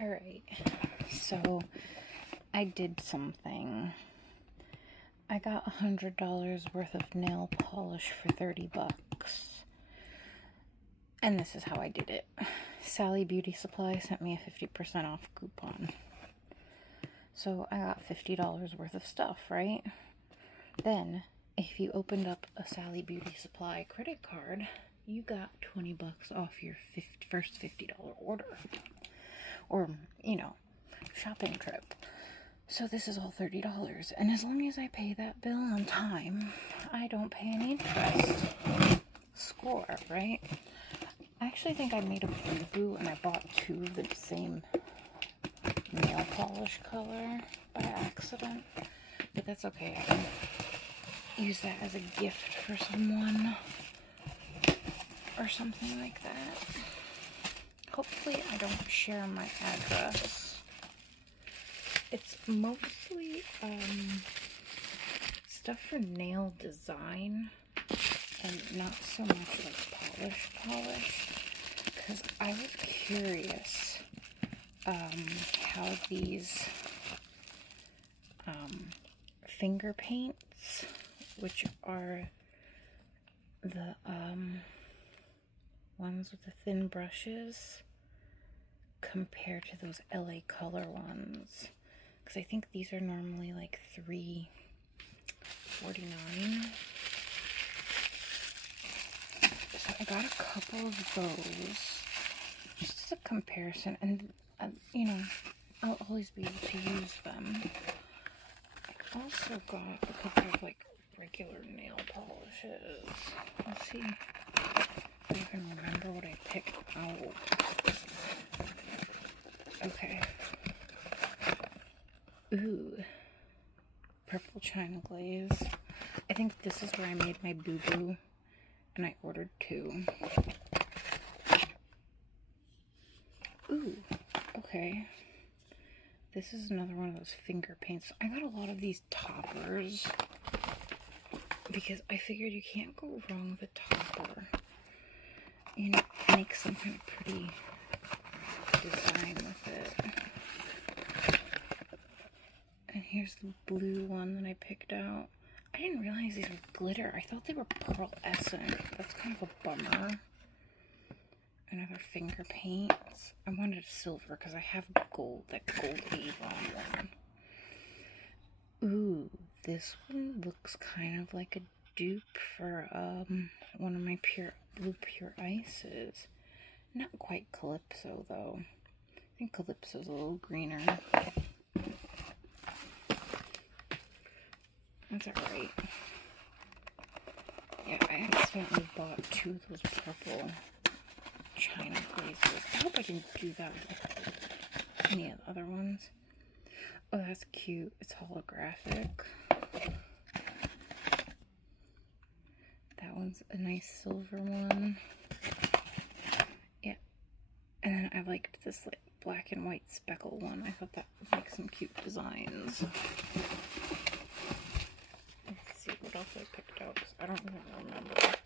Alright, so I did something. I got $100 worth of nail polish for 30 bucks. And this is how I did it. Sally Beauty Supply sent me a 50% off coupon. So I got $50 worth of stuff, right? Then, if you opened up a Sally Beauty Supply credit card, you got 20 bucks off your first $50 order. Or, shopping trip. So this is all $30. And as long as I pay that bill on time, I don't pay any interest. Score, right? I actually think I made a boo-boo and I bought two of the same nail polish color by accident. But that's okay. I can use that as a gift for someone or something like that. Hopefully I don't share my address. It's mostly stuff for nail design and not so much like polish, because I was curious how these finger paints, which are the ones with the thin brushes, compare to those LA Color ones, because I think these are normally like $3.49. So I got a couple of those just as a comparison, and I'll always be able to use them. I also got a couple of like regular nail polishes. Let's see if I can remember what I picked out. Okay. Ooh. Purple China Glaze. I think this is where I made my boo-boo, and I ordered two. Ooh. Okay. This is another one of those finger paints. I got a lot of these toppers because I figured you can't go wrong with a topper. Make some kind of pretty design with it. And here's the blue one that I picked out. I didn't realize these were glitter. I thought they were pearlescent. That's kind of a bummer. Another finger paints. I wanted a silver because I have gold, that gold Avon one. Ooh, this one looks kind of like a dupe for one of my blue pure ices. Not quite Calypso though. I think Calypso's a little greener. That's alright. Yeah, I accidentally bought two of those purple China glazes. I hope I didn't do that with any of the other ones. Oh, that's cute. It's holographic. That one's a nice silver one. Yeah. And then I liked this like black and white speckle one. I thought that would make some cute designs. Let's see what else I picked out, because I don't even remember.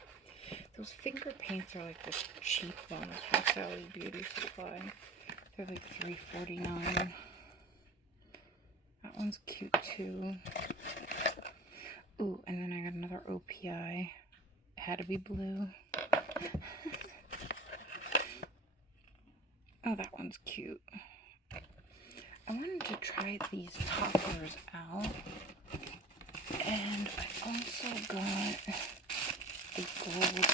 Those finger paints are like the cheap ones from Sally Beauty Supply. They're like $3.49. That one's cute too. Ooh, and then I got another OPI. It had to be blue. Oh, that one's cute. I wanted to try these toppers out. And I also got a gold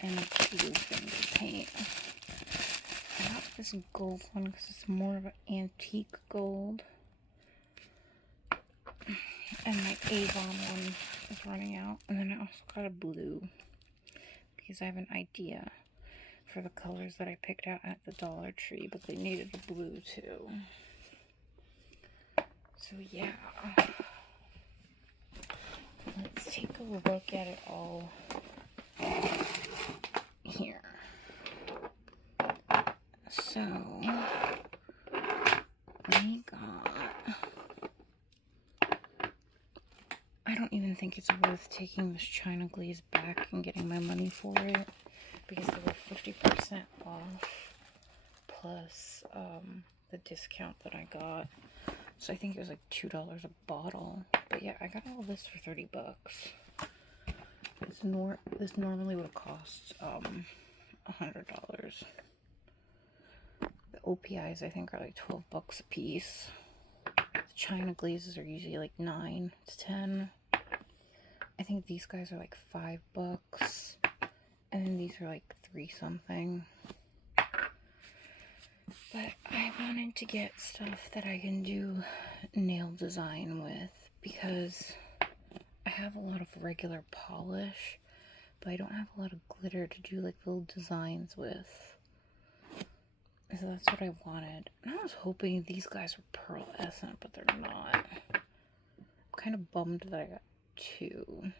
and a blue finger paint. I got this gold one because it's more of an antique gold. And my Avon one is running out. And then I also got a blue because I have an idea for the colors that I picked out at the Dollar Tree, but they needed a blue too. So yeah. Let's take a look at it all here. So, we got, I don't even think it's worth taking this China Glaze back and getting my money for it, because they were 50% off plus the discount that I got. So I think it was like $2 a bottle. But yeah, I got all this for 30 bucks. This normally would have cost $100. The OPIs I think are like 12 bucks a piece. The China glazes are usually like 9 to 10. I think these guys are like 5 bucks. And then these are like 3 something. But I wanted to get stuff that I can do nail design with because I have a lot of regular polish, but I don't have a lot of glitter to do like little designs with. So that's what I wanted. And I was hoping these guys were pearlescent, but they're not. I'm kind of bummed that I got 2.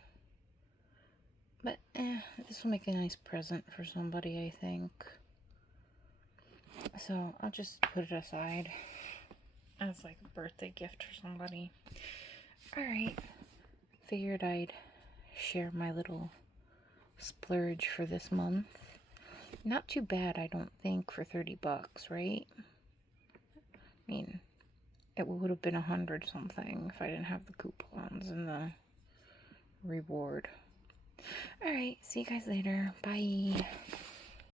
But this will make a nice present for somebody, I think. So I'll just put it aside as like a birthday gift for somebody. Alright. Figured I'd share my little splurge for this month. Not too bad, I don't think, for 30 bucks, right? I mean, it would have been 100 something if I didn't have the coupons and the reward. Alright, see you guys later. Bye.